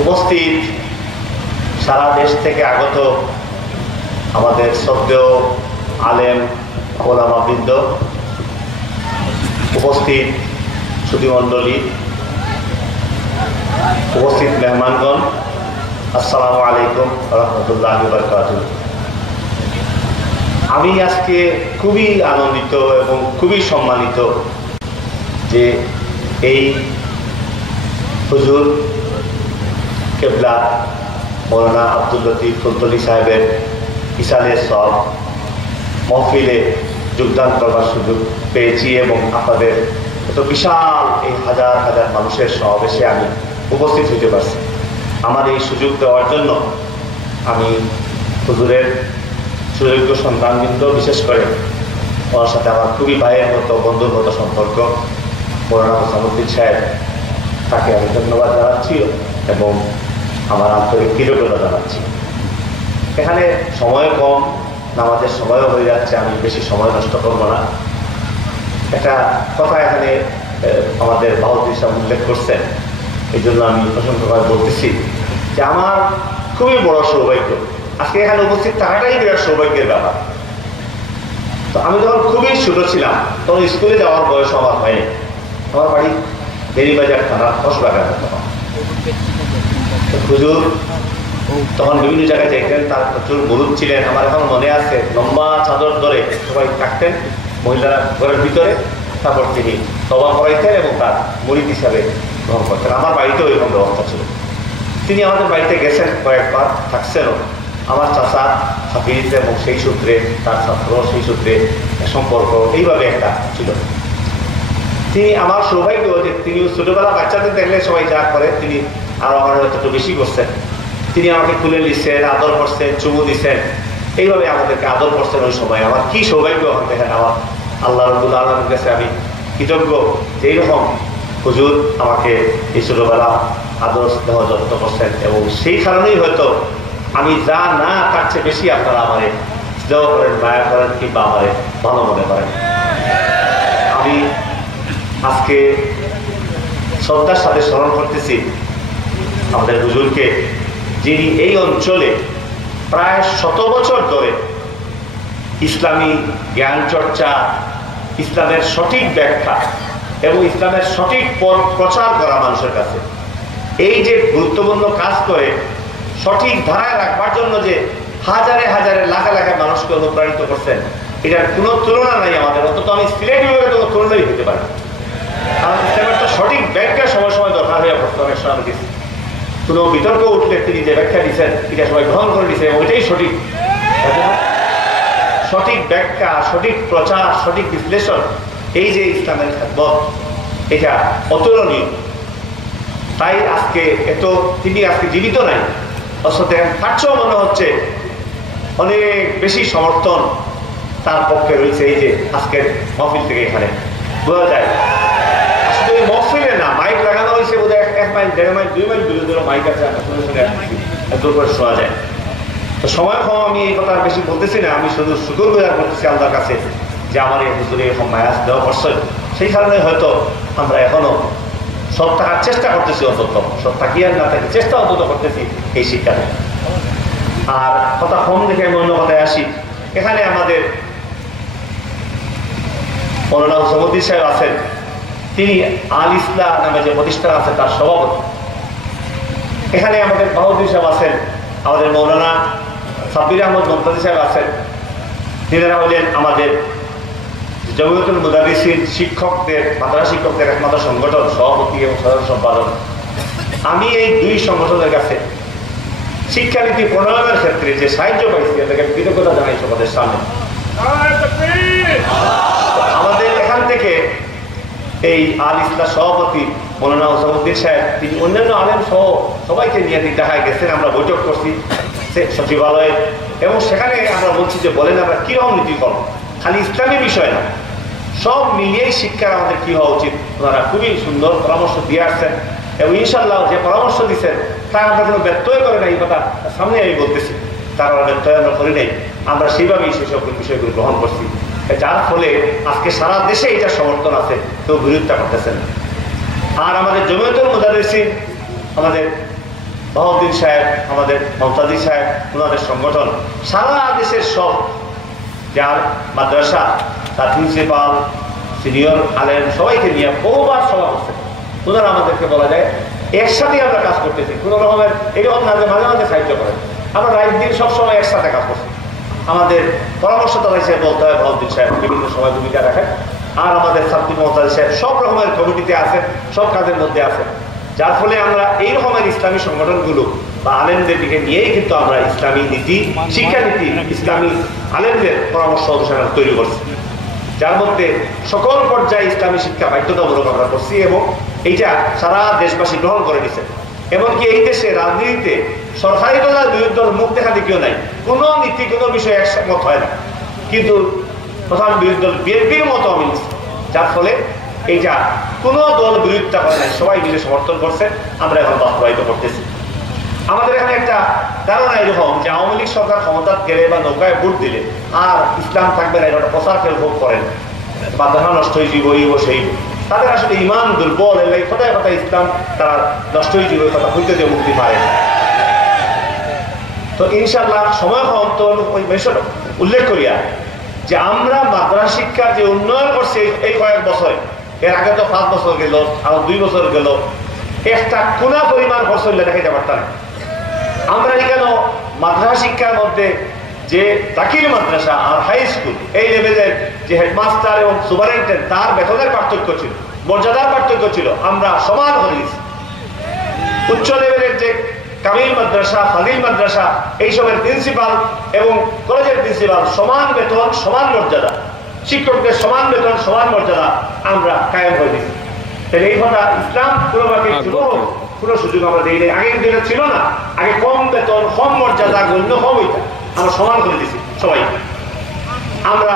উপস্থিত সারা দেশ থেকে আগত আমাদের শ্রদ্ধেয় আলেম ওলামাবৃন্দ, উপস্থিত সুধীমণ্ডলী, উপস্থিত মেহমানগণ, আসসালামু আলাইকুম রহমতুল্লাহি ওয়া বারাকাতুহু। আমি আজকে খুবই আনন্দিত এবং খুবই সম্মানিত যে এই হুজুর কেবলা মৌলানা আব্দুল লতিফ ফুলতলি সাহেবের ইসালের সব মহফিলে যোগদান করবার সুযোগ পেয়েছি এবং আপনাদের এত বিশাল এই হাজার হাজার মানুষের সমাবেশে আমি উপস্থিত হতে পারছি। আমার এই সুযোগ দেওয়ার জন্য আমি হুজুরের সুযোগ্য সন্তানবৃন্দ, বিশেষ করে ওনার সাথে আমার খুবই ভাইয়ের মতো বন্ধুর মতো সম্পর্ক মৌলানা হোসাইনুদ্দিন সাহেব, তাকে আমি ধন্যবাদ জানাচ্ছি এবং আমার আন্তরিক কৃতজ্ঞতা জানাচ্ছি। এখানে সময় কম, নামাজের সময়ও হয়ে যাচ্ছে, আমি বেশি সময় নষ্ট করব না। একটা কথা এখানে আমাদের বাহাদুর সাহেব উল্লেখ করছেন, এই জন্য আমি প্রশংসাভাবে বলতেছি যে আমার খুবই বড় সৌভাগ্য আজকে এখানে উপস্থিত থাকাটাই বিরাট সৌভাগ্যের ব্যাপার। তো আমি যখন খুবই ছোট ছিলাম তখন স্কুলে যাওয়ার বয়স আমার হয়নি। আমার বাড়ি বেরিবাজার থানা কসবাগান। হুজুর তখন বিভিন্ন জায়গায় যেতেন, তার প্রচুর গরুব ছিলেন। আমার এখন মনে আছে, লম্বা চাদর ধরে সবাই থাকতেন মহিলারা ঘরের ভিতরে, তারপর তিনি তওবা করাইতেন এবং তার মুরিদ হিসাবে গ্রহণ করতেন। আমার বাড়িতেও এরকম ব্যবস্থা ছিল। তিনি আমাদের বাড়িতে গেছেন কয়েকবার, থাকছেনও। আমার চাচা হাফিজ এবং সেই সূত্রে তার ছাত্র, সেই সূত্রে সম্পর্ক এইভাবে একটা ছিল। তিনি আমার সৌভাগ্য যে তিনি ছোটবেলা বাচ্চাদের দেখলে সবাই যা করে তিনি আরো আমার হয়তো একটু বেশি করছেন। তিনি আমাকে তুলে নিচ্ছেন, আদর করছেন, চুমু দিচ্ছেন, এইভাবে আমাদেরকে আদর করছেন। ওই সময় আমার কি সৌভাগ্য দেখেন, আমার আল্লাহ রাব্বুল আলামিনের কাছে আমি কৃতজ্ঞ যে এইরকম হুজুর আমাকে এই ছোটবেলা আদর স্নেহ যত্ন করছেন। এবং সেই কারণেই হয়তো আমি যা না তার চেয়ে বেশি আপনারা আমারে স্নেহ করেন, মায়া করেন, কিংবা আমারে ভালো মনে করেন। আমি আজকে শ্রদ্ধার সাথে স্মরণ করতেছি আমাদের হুজুরকে, যিনি এই অঞ্চলে প্রায় 100 বছর ধরে ইসলামী জ্ঞান চর্চা, ইসলামের সঠিক ব্যাখ্যা এবং ইসলামের সঠিক পথ প্রচার করা মানুষের কাছে এই যে গুরুত্বপূর্ণ কাজ করে সঠিক ধারায় রাখবার জন্য যে হাজারে হাজারে লাখে লাখে মানুষকে অনুপ্রাণিত করছেন, এটার কোনো তুলনা নাই আমাদের। অন্তত আমি সিলেট বিভাগে কোনো তুলনাই হতে পারি। কারণ ইসলামের তো সঠিক ব্যাখ্যা সময় সময় দরকার হয়ে পড়তো। অনেক সময় আমি গেছি, কোনো বিতর্ক উঠলে তিনি যে ব্যাখ্যা দিচ্ছেন এটা সবাই গ্রহণ করে দিচ্ছে এবং এটাই সঠিক। সঠিক ব্যাখ্যা, সঠিক প্রচার, সঠিক বিশ্লেষণ, এই যে ইসলামের খেদমত, এটা অতুলনীয়। তাই আজকে তিনি আজকে জীবিত নাই, অথচ তার চেয়েও মনে হচ্ছে অনেক বেশি সমর্থন তার পক্ষে রয়েছে। এই যে আজকের মহফিল থেকে এখানে বোঝা যায়। আসলে এই মহফিলে না, মাইক লাগানো হয়েছে বোধহয় 1 মাইল 1.5 মাইল 2 মাইল দূরে দূরে মাইক আছে, শুনে শুনে দূর করে শোনা যায়। তো সময় কম, আমি এই কথা বেশি বলতেছি না। আমি শুধু শুকরগুজার করতেছি আল্লাহর কাছে যে আমার এই হুজুরে এরকম মায়াস দেওয়া করছেন। সেই কারণে হয়তো আমরা এখনো সব থাকার চেষ্টা করতেছি, অন্তত সব থাকি আর না থাকি চেষ্টা অন্তত করতেছি এই শিক্ষাতে। আর কথা কম দেখে আমি অন্য কথায় আসি। এখানে আমাদের মৌলানা হোসাইনুদ্দিন সাহেব আছেন, তিনি আল ইসলাম নামে যে প্রতিষ্ঠান আছে তার সভাপতি। এখানে আমাদের বাহাদুর সাহেব আছেন, আমাদের মৌলানা সাব্বির আহমদ মুমতাজি সাহেব আছেন। তিনারা হলেন আমাদের জমিয়তুল মুদারিসিন শিক্ষকদের, মাদ্রাসা শিক্ষকদের একমাত্র সংগঠন সভাপতি এবং সাধারণ সম্পাদক। আমি এই 2 সংগঠনের কাছে শিক্ষানীতি প্রণয়নের ক্ষেত্রে যে সাহায্য পাইছি তাদেরকে কৃতজ্ঞতা জানাই সমাজের সামনে। আমাদের এখান থেকে এই আল ইসলাম সভাপতি মৌলানা হোসাইনুদ্দিন সাহেব, তিনি অন্যান্য আলেম সহ সবাইকে নিয়ে ঢাকায় গেছেন। আমরা বৈঠক করছি সচিবালয়ে এবং সেখানে আমরা বলছি যে বলেন আমরা কীরকম নীতি করব, খালি ইসলামী বিষয় না, সব মিলিয়েই শিক্ষার আমাদের কী হওয়া উচিত। ওনারা খুবই সুন্দর পরামর্শ দিয়ে আসছেন এবং ইনশাল্লাহ যে পরামর্শ দিচ্ছেন তার আমরা কোনো ব্যত্যয় করে না, এই কথা সামনে আমি বলতেছি। তার আমরা ব্যত্যয় আমরা করি নাই, আমরা সেইভাবেই সেসব বিষয়গুলো গ্রহণ করছি, যার ফলে আজকে সারা দেশে এটা সমর্থন আছে, কেউ বিরোধিতা করতেছেন। আর আমাদের জমিয়তুল মুদারিসিন আমাদের বাহাউদ্দিন সাহেব, আমাদের মমতাজি সাহেব, ওনাদের সংগঠন সারা দেশের সব যার মাদ্রাসা, তার প্রিন্সিপাল, সিনিয়র আলেম সবাইকে নিয়ে বহুবার সভা করছে। ওনারা আমাদেরকে বলা যায় একসাথে আমরা কাজ করতেছি, কোনো রকমের এরকম না যে মাঝে মাঝে সাহায্য করেন। আমরা রাত দিন সবসময় একসাথে কাজ করছি। আমাদের পরামর্শদাতা হিসেবে বলতে হয় বাহাউদ্দিন সাহেব বিভিন্ন সময় ভূমিকা রাখেন, আর আমাদের ছাত্রী মমতাজ সাহেব সব রকমের কমিটিতে আছেন, সব কাজের মধ্যে আছেন। যার ফলে আমরা এই রকমের ইসলামী সংগঠনগুলো বা আলেমদের দিকে নিয়েই কিন্তু আমরা ইসলামী নীতি, শিক্ষানীতি, ইসলামী আলেমদের পরামর্শ অনুসরণ তৈরি করছি, যার মধ্যে সকল পর্যায়ে ইসলামী শিক্ষা বাধ্যতামূলক আমরা করছি এবং এইটা সারা দেশবাসী গ্রহণ করে নিছে। এমনকি এই দেশে রাজনীতিতে সরকারি দলের বিরুদ্ধে মুখ দেখা দেখিও নাই, কোনো নীতি কোনো বিষয়ে একমত হয় না, কিন্তু প্রধান বিরোধী দল বিএনপির মতো মিলছে, যার ফলে এইটা কোনো দল বিরোধিতা করে নাই, সবাই মিলে সমর্থন করছে। আমরা এখন বাস্তবায়িত করতেছি। আমাদের এখানে একটা ধারণা এরকম যে আওয়ামী লীগ সরকার ক্ষমতা গেলে বা নৌকায় ভোট দিলে আর ইসলাম থাকবে না, এটা প্রচার ফেল ভোগ করেন বা দেখা নষ্ট হয়ে যাব এই সেই। তাদের আসলে ইমান দুর্বল, এই কথায় কথায় ইসলাম তারা নষ্ট হয়ে যাবে কথা হইতে দিয়ে মুক্তি পারে। তো ইনশাল্লাহ সময় কম, তো ওই বিষয়টা উল্লেখ করিয়া যে আমরা মাদ্রাসা শিক্ষার যে উন্নয়ন করছি এই কয়েক বছরে, এর আগে তো 5 বছর গেল, আরো 2 বছর গেল, একটা কোনা পরিমাণ খরচ হইলে দেখাইতে পারতাম। আমরা এখানে মাদ্রাসা শিক্ষার মধ্যে যে দাখিল মাদ্রাসা আর হাই স্কুল এই লেভেলের যে হেডমাস্টার এবং সুপারিনটেন্ডেন্ট তার বেতনের পার্থক্য ছিল, মর্যাদার পার্থক্য ছিল, আমরা সমান হয়ে গেছি। উচ্চ লেভেলের যে কামিল মাদ্রাসা, ফাজিল মাদ্রাসা এইসবের প্রিন্সিপাল এবং কলেজের প্রিন্সিপাল সমান বেতন, সমান মর্যাদা, শিক্ষকদের সমান বেতন, সমান মর্যাদা আমরা কায়েম করে দিচ্ছি। তাহলে এই কথা ইসলাম পুরোভাবে কোনো সুযোগ আমরা দিই নাই। আগে কিন্তু এটা ছিল না, আগে কম বেতন, কম মর্যাদা, গণ্য কম হইতা, আমরা সমান করে দিচ্ছি সবাই। আমরা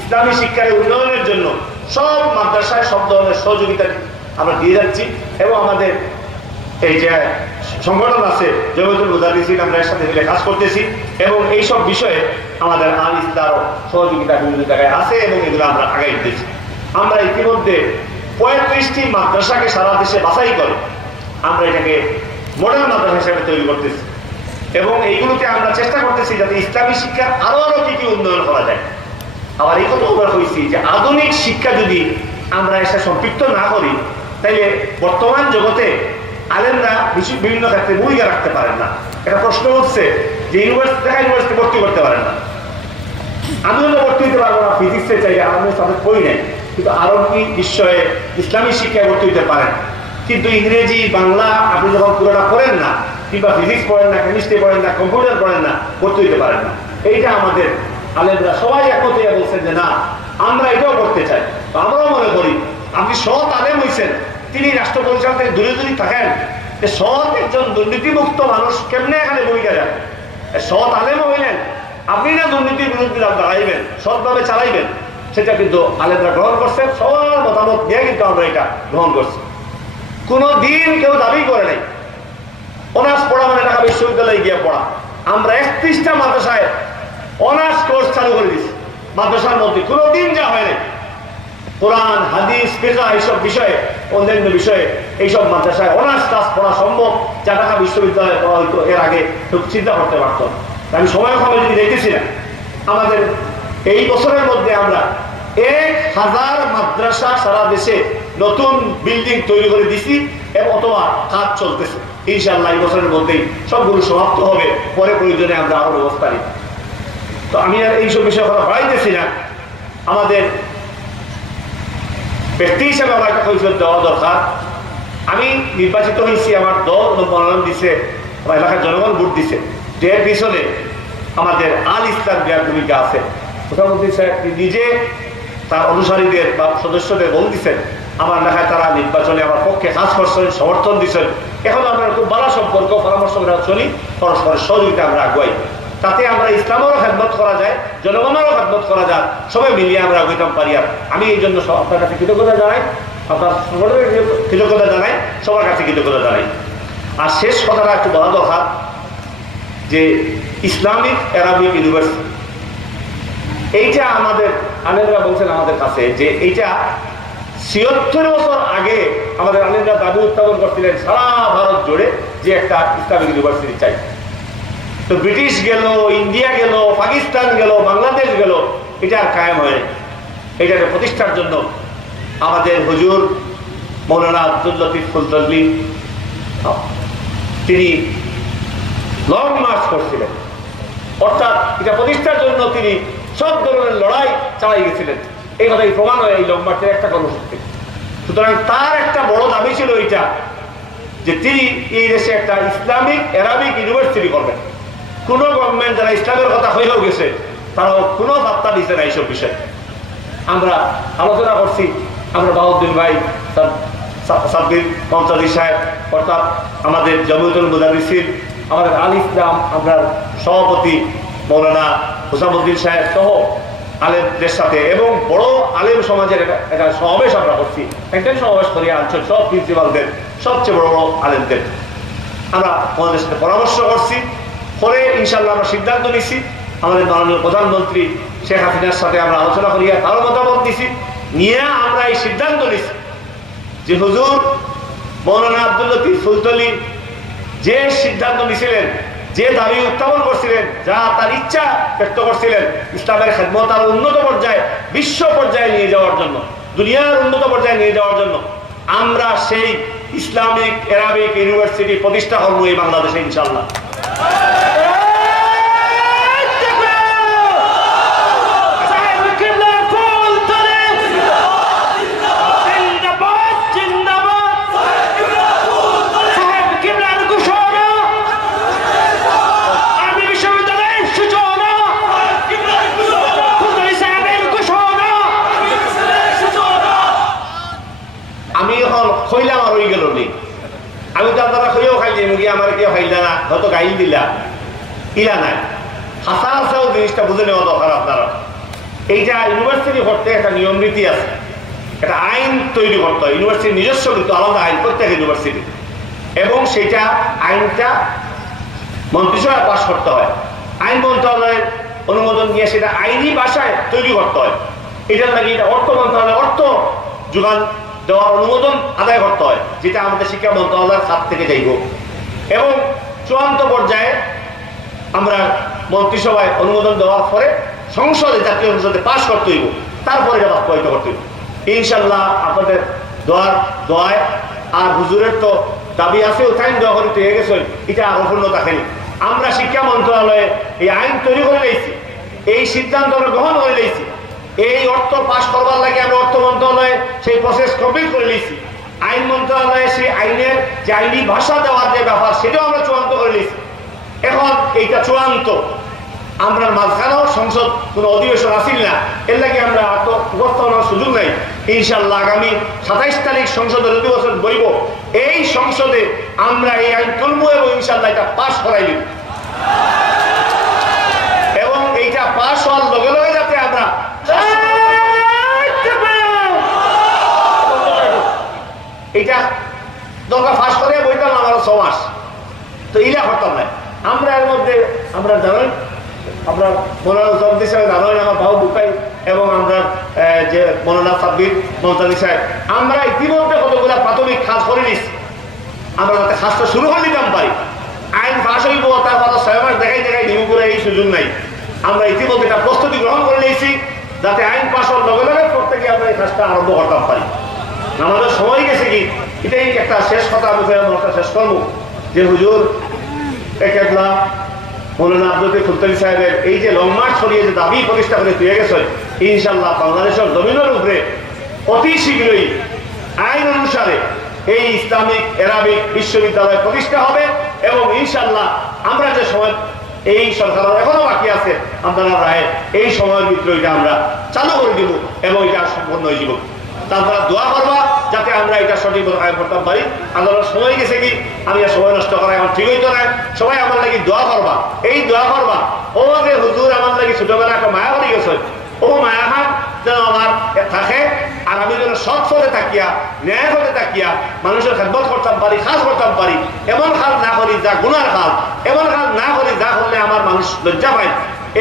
ইসলামী শিক্ষার উন্নয়নের জন্য সব মাদ্রাসায় সব ধরনের সহযোগিতা আমরা দিয়ে যাচ্ছি এবং আমাদের এই যে সংগঠন আছে জমিয়তুল মুদাররিসিন, আমরা এর সাথে মিলে কাজ করতেছি এবং এইসব বিষয়ে আমাদের আল ইসলাম সহযোগিতা বিভিন্ন জায়গায় আছে এবং এগুলো আমরা আগাই দিতেছি। আমরা ইতিমধ্যে 35টি মাদ্রাসাকে সারা দেশে বাছাই করে আমরা এটাকে মডেল মাদ্রাসা হিসেবে তৈরি করতেছি এবং এইগুলোতে আমরা চেষ্টা করতেছি যাতে ইসলামী শিক্ষার আরো কি উন্নয়ন করা যায়। আবার এই কথা আমরা কইছি যে আধুনিক শিক্ষা যদি আমরা এসে সম্পৃক্ত না করি তাইলে বর্তমান জগতে আলেমরা বিভিন্ন ক্ষেত্রে ভূমিকা রাখতে পারেন না। একটা প্রশ্ন উঠছে যে ইউনিভার্সিটি ভর্তি করতে পারেন না, আমিও ভর্তি হতে পারবো না, ফিজিক্সে চাইলে আমি তাদের পড়ি নাই, কিন্তু আরবি বিষয়ে ইসলামী শিক্ষায় ভর্তি হতে পারেন, কিন্তু ইংরেজি বাংলা আপনি যখন পুরোটা পড়েন না, কিংবা ফিজিক্স পড়েন না, কেমিস্ট্রি পড়েন না, কম্পিউটার পড়েন না, ভর্তি হতে পারেন না। এইটা আমাদের আলেমরা সবাই একমত হয়ে বলছেন যে না, আমরা এটাও করতে চাই। আমরাও মনে করি আপনি সৎ আলেম হয়েছেন, তিনি রাষ্ট্র পরিচালনা থেকে দূরে দূরে থাকেন, সৎ একজন দুর্নীতিমুক্ত মানুষ কেমনে এখানে ভূমিকা যান? সৎ আলেম হইলেন, আপনি না দুর্নীতির বিরুদ্ধে দাঁড়াইবেন, সৎভাবে চালাইবেন, সেটা কিন্তু আলেমরা গ্রহণ করছেন। সবার মতামত নিয়ে কিন্তু আমরা এটা গ্রহণ করছি। কোনো দিন কেউ দাবি করে নাই অনার্স পড়া মানে ঢাকা বিশ্ববিদ্যালয়ে গিয়ে পড়া। আমরা 31টা মাদ্রাসায় অনার্স কোর্স চালু করে দিচ্ছি। মাদ্রাসার মধ্যে কোনো দিন যা হয় নাই। কোরআন, হাদিস, ফিকহ এইসব বিষয়ে, অন্যান্য বিষয়ে এইসব মাদ্রাসায় অনার্স ক্লাস পড়া সম্ভব, যা ঢাকা বিশ্ববিদ্যালয়ে পড়া হইতো এর আগে চিন্তা করতে পারত। আমি সময় কমে যদি দেখতেছি না, আমাদের এই বছরের মধ্যে আমরা 1000 মাদ্রাসা সারা দেশে নতুন বিল্ডিং তৈরি করে দিছি এবং অথবা কাজ চলতেছে। ইনশাআল্লাহ এই বছরের মধ্যেই সবগুলো সমাপ্ত হবে, পরে প্রয়োজনে আমরা আরো ব্যবস্থা নিই। তো আমি আর এইসব বিষয়ে কথা বাড়াইতেছি না। আমাদের ব্যক্তি হিসাবে আমার একটা কৈফিয়ত দেওয়া দরকার। আমি নির্বাচিত হয়েছি, আমার দল মনোনয়ন দিছে, আমার এলাকার জনগণ ভোট দিছে, এর পিছনে আমাদের আল ইসলাম দেওয়ার ভূমিকা আছে। প্রধানমন্ত্রী সাহেব নিজে তার অনুসারীদের বা সদস্যদের বল দিচ্ছেন, আমার এলাকায় তারা নির্বাচনে আমার পক্ষে কাজ করছেন, সমর্থন দিচ্ছেন। এখন আমরা খুব ভালো সম্পর্ক পরামর্শ করে চলি, পরস্পরের সহযোগিতা আমরা আগুয়াই। তাতে আমরা ইসলামেরও খেদমত করা যায়, জনগণেরও খেদমত করা যায়, সবাই মিলিয়ে আমরা আগাইতাম পারি। আর আমি এই জন্য আপনার কাছে কৃতজ্ঞতা জানাই, আপনার সংগঠনের কৃতজ্ঞতা জানাই, সবার কাছে কৃতজ্ঞতা জানাই। আর শেষ কথাটা একটু বলা দরকার যে ইসলামিক অ্যারাবিক ইউনিভার্সিটি, এইটা আমাদের আলেমরা বলছেন আমাদের কাছে যে এইটা ৭৬ বছর আগে আমাদের আলিমরা দাবি উত্থাপন করছিলেন সারা ভারত জুড়ে যে একটা ইসলামিক ইউনিভার্সিটি চাই। তো ব্রিটিশ গেল, ইন্ডিয়া গেল, পাকিস্তান গেল, বাংলাদেশ গেল, এটা আর কায়েম হয়নি। এটাকে প্রতিষ্ঠার জন্য আমাদের হুজুর মৌলানা আব্দুল লতিফ ফুলতলি তিনি লং মার্চ করছিলেন, অর্থাৎ এটা প্রতিষ্ঠার জন্য তিনি সব ধরনের লড়াই চালাই গেছিলেন। এই কথাই প্রমাণ হয় এই লং মার্চের একটা কর্মসূচি। সুতরাং তার একটা বড় দাবি ছিল এটা যে তিনি এই দেশে একটা ইসলামিক অ্যারাবিক ইউনিভার্সিটি করবেন। কোনো গভর্নমেন্ট যারা ইসলামের কথা হয়েও গেছে তারাও কোনো বার্তা দিচ্ছে না এইসব বিষয়ে। আমরা আলোচনা করছি, আমরা বাহাউদ্দিন ভাই, সাব্বির মমতাজি সাহেব, অর্থাৎ আমাদের জমিয়তুল মুদারিসিন, আমাদের আল ইসলাম, আমরা সভাপতি মৌলানা হুসামুদ্দিন সাহেব সহ আলেমদের সাথে এবং বড় আলেম সমাজের একটা সমাবেশ আমরা করছি। একটা সমাবেশ করিয়া আনছেন সব প্রিন্সিপালদের, সবচেয়ে বড় বড় আলেমদের আমরা ওনাদের সাথে পরামর্শ করছি। পরে ইনশাল্লাহ আমরা সিদ্ধান্ত নিছি, আমাদের মাননীয় প্রধানমন্ত্রী শেখ হাসিনার সাথে আমরা আলোচনা করিয়া তারও মতামত দিছি, নিয়ে আমরা এই সিদ্ধান্ত নিছি যে হুজুর মৌলানা আব্দুল লতিফ ফুলতলি যে সিদ্ধান্ত নিছিলেন, যে দাবি উত্থাপন করছিলেন, যা তার ইচ্ছা ব্যক্ত করছিলেন ইসলামের খেদমত আর উন্নত পর্যায়ে, বিশ্ব পর্যায়ে নিয়ে যাওয়ার জন্য, দুনিয়ার উন্নত পর্যায়ে নিয়ে যাওয়ার জন্য আমরা সেই ইসলামিক অ্যারাবিক ইউনিভার্সিটি প্রতিষ্ঠা করবো এই বাংলাদেশে ইনশাআল্লাহ। আমি তো আপনারা খেয়েও খাইলি মুগি, আমার কেউ খাইলা না, হয়তো গাইল দিলা ইলা নাই, হাসা হাসাও জিনিসটা বুঝে নেওয়া দরকার আপনারা। এইটা ইউনিভার্সিটি করতে একটা নিয়ম নীতি আছে, একটা আইন তৈরি করতে হয়। ইউনিভার্সিটির নিজস্ব কিন্তু আলাদা আইন প্রত্যেক ইউনিভার্সিটি, এবং সেটা আইনটা মন্ত্রিসভায় পাশ করতে হয়, আইন মন্ত্রণালয়ের অনুমোদন নিয়ে সেটা আইনি ভাষায় তৈরি করতে হয়। এটার লাগে এটা অর্থ মন্ত্রণালয় অর্থ যোগান দেওয়ার অনুমোদন আদায় করতে হয়, যেটা আমাদের শিক্ষা মন্ত্রণালয়ের খাত থেকে যাইব, এবং চূড়ান্ত পর্যায়ে আমরা মন্ত্রিসভায় অনুমোদন দেওয়ার পরে সংসদে, জাতীয় সংসদে পাশ করতে হইব, তারপরে এটা বাস্তবায়িত করতে হইব ইনশাল্লাহ। আপনাদের দোয়ায় আর হুজুরের তো দাবি আছে, ওখানে দোয়া করে পেয়ে গেছে, এটা আরো পূর্ণতা খেলি। আমরা শিক্ষা মন্ত্রণালয়ে এই আইন তৈরি করে নিয়েছি, এই সিদ্ধান্ত আমরা গ্রহণ করে নিয়েছি, এই অর্থ পাশ করবার লাগে আমরা অর্থ মন্ত্রণালয়ে সেই প্রসেস কমপ্লিট করে নিয়েছি, আইন মন্ত্রণালয়ে সেই আইনের যে আইনি ভাষা দেওয়ার যে ব্যাপার সেটাও আমরা চূড়ান্ত করে নিয়েছি। এখন এইটা চূড়ান্ত, আমরা মাঝখানেও সংসদ কোনো অধিবেশন আসিল না, এর লাগে আমরা এত উপস্থাপনার সুযোগ নাই। ইনশাল্লাহ আগামী 27 তারিখ সংসদের অধিবেশন বইব, এই সংসদে আমরা এই আইন তুলব এবং ইনশাল্লাহ এটা পাশ করাই দিব, এবং এইটা পাশ হওয়ার লগে লগে যাতে আমরা এইটা দরকার ফাঁস করে বইতাম আমার 6 মাস, তো ইলা করতাম না আমরা। এর মধ্যে আমরা জানেন, আমরা মৌলানা জব্দি সাহেব জানেন, আমার বাবু বুকাই এবং আমরা যে মৌলানা সাব্বির মমতাজি সাহেব, আমরা ইতিমধ্যে কতগুলো প্রাথমিক কাজ করে নিচ্ছি। আমরা যাতে কাজটা শুরু করে দিতাম পারি, আইন পাশ হইব তারপর 6 মাস দেখাই দেখাই নিউ করে এই সুযোগ নাই। আমরা ইতিমধ্যে একটা প্রস্তুতি গ্রহণ করে নিয়েছি যাতে আইন পাশ হওয়ার লগে লগে প্রত্যেকে আমরা এই কাজটা আরম্ভ করতাম পারি। আমাদের সময় গেছে কি, এটাই একটা শেষ কথা আমি শেষ করবো যে হুজুর একলা মৌলানা আব্দুল লতিফ ফুলতলি সাহেবের এই যে লং মার্চ ছড়িয়ে যে দাবি প্রতিষ্ঠা করে তুলে গেছে, ইনশাল্লাহ বাংলাদেশের জমিনের উপরে অতি শীঘ্রই আইন অনুসারে এই ইসলামিক অ্যারাবিক বিশ্ববিদ্যালয় প্রতিষ্ঠা হবে, এবং ইনশাল্লাহ আমরা যে সময় এই সরকার এখনো বাকি আছে আপনারা রায় এই সময়ের ভিতরে এটা আমরা চালু করে দিব এবং এটা সম্পন্ন হয়ে যাব। তারপরে দোয়া করবা যাতে আমরা এটা সঠিক আয় করতে পারি। আল্লাহর সময় গেছে কি, আমি আর সময় নষ্ট করা এখন ঠিক হইতো না। সবাই আমার লাগি দোয়া করবা, এই দোয়া করবা ও যে হুজুর আমার লাগি ছোটবেলা একটা মায়া করে গেছে, ও মায়া হাত যেন আমার থাকে, আর আমি যেন সৎ পথে থাকিয়া ন্যায় পথে থাকিয়া মানুষের খেদমত করতাম পারি, কাজ করতাম পারি, এমন কাজ না করি যা গুনার কাজ, এমন কাজ না করি যা করলে আমার মানুষ লজ্জা পায়।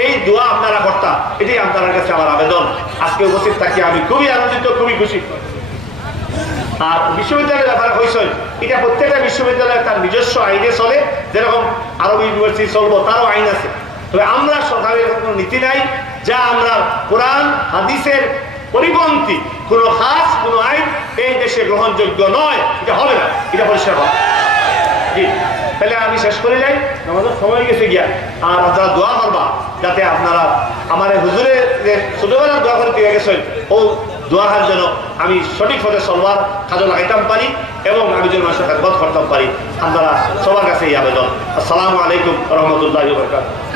এই দোয়া আপনারা করতাম, এটাই আপনার কাছে আমার আবেদন। আজকে উপস্থিত থাকি আমি খুবই আনন্দিত, খুবই খুশি। আর বিশ্ববিদ্যালয়ের ব্যাপারে হয়েছে এটা প্রত্যেকটা বিশ্ববিদ্যালয়ে তার নিজস্ব আইনে চলে, যেরকম আরব ইউনিভার্সিটি চলবো তারও আইন আছে। তবে আমরা সরকারের কোনো নীতি নাই যা আমরা কোরআন হাদিসের পরিপন্থী কোনো খাস কোনো আইন এই দেশে গ্রহণযোগ্য নয়, এটা হবে না, এটা পরিষ্কার হবে। জি, তাহলে আমি শেষ করে যাই, আমাদের সময় গেছে গিয়া। আর আপনারা দোয়া করবা যাতে আপনারা আমার হুজুরের যে ছোটবেলার দোয়া করে দিয়ে গেছেন ও দোয়ার যেন আমি সঠিক পথে চলবার কাজে লাগাইতাম পারি এবং আমি যেন মানুষের খেদমত করতাম পারি। আপনারা সবার কাছে এই আবেদন। আসসালামু আলাইকুম রহমতুল্লাহি ওয়া বারাকাতুহু।